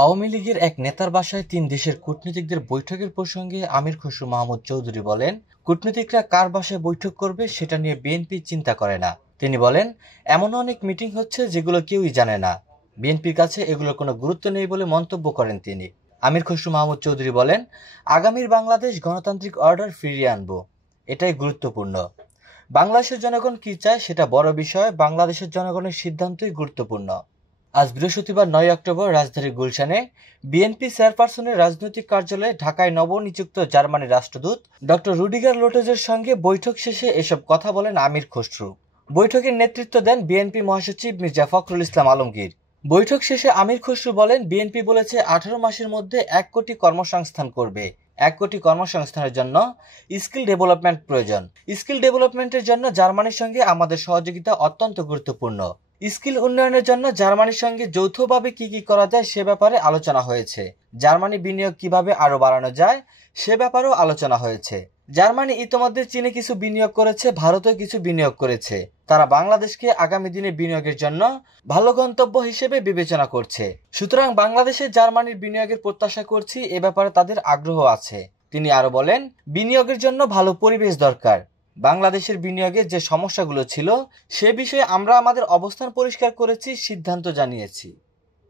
আওয়ামী লীগের এক নেতার বাসায় ৩ দেশের কূটনীতিকদের বৈঠকের প্রসঙ্গে আমির খসরু মাহমুদ চৌধুরী বলেন, কূটনীতিকরা কার বাসায় বৈঠক করবে সেটা নিয়ে বিএনপি চিন্তা করে না। তিনি বলেন, এমন অনেক মিটিং হচ্ছে যেগুলো কেউই জানে না। বিএনপির কাছে এগুলোর কোনো গুরুত্ব নেই বলে মন্তব্য করেন তিনি। আমির খসরু মাহমুদ চৌধুরী বলেন, আগামীর বাংলাদেশ গণতান্ত্রিক অর্ডার ফিরিয়ে আনব, এটাই গুরুত্বপূর্ণ। বাংলাদেশের জনগণ কি চায় সেটা বড় বিষয়, বাংলাদেশের জনগণের সিদ্ধান্তই গুরুত্বপূর্ণ। আজ বৃহস্পতিবার ৯ অক্টোবর রাজধানীর গুলশানে বিএনপি চেয়ারপারসনের রাজনৈতিক কার্যালয়ে ঢাকায় নবনিযুক্ত জার্মানির রাষ্ট্রদূত ডক্টর রুডিগার লোটেজের সঙ্গে বৈঠক শেষে এসব কথা বলেন আমির খসরু। বৈঠকের নেতৃত্ব দেন বিএনপি মহাসচিব মির্জা ফখরুল ইসলাম আলমগীর। বৈঠক শেষে আমির খসরু বলেন, বিএনপি বলেছে ১৮ মাসের মধ্যে ১ কোটি কর্মসংস্থান করবে। ১ কোটি কর্মসংস্থানের জন্য স্কিল ডেভেলপমেন্ট প্রয়োজন। স্কিল ডেভেলপমেন্টের জন্য জার্মানির সঙ্গে আমাদের সহযোগিতা অত্যন্ত গুরুত্বপূর্ণ। স্কিল উন্নয়নের জন্য জার্মানির সঙ্গে যৌথভাবে কি কি করা যায় সে ব্যাপারে আলোচনা হয়েছে। জার্মানি বিনিয়োগ কিভাবে আরো বাড়ানো যায় সে ব্যাপারেও আলোচনা হয়েছে। জার্মানি ইতোমধ্যে চীনে কিছু বিনিয়োগ করেছে, ভারতেও কিছু বিনিয়োগ করেছে। তারা বাংলাদেশকে আগামী দিনে বিনিয়োগের জন্য ভালো গন্তব্য হিসেবে বিবেচনা করছে। সুতরাং বাংলাদেশে জার্মানির বিনিয়োগের প্রত্যাশা করছি, এ ব্যাপারে তাদের আগ্রহ আছে। তিনি আরো বলেন, বিনিয়োগের জন্য ভালো পরিবেশ দরকার। বাংলাদেশের বিনিয়োগের যে সমস্যাগুলো ছিল সে বিষয়ে আমরা আমাদের অবস্থান পরিষ্কার করেছি, সিদ্ধান্ত জানিয়েছি।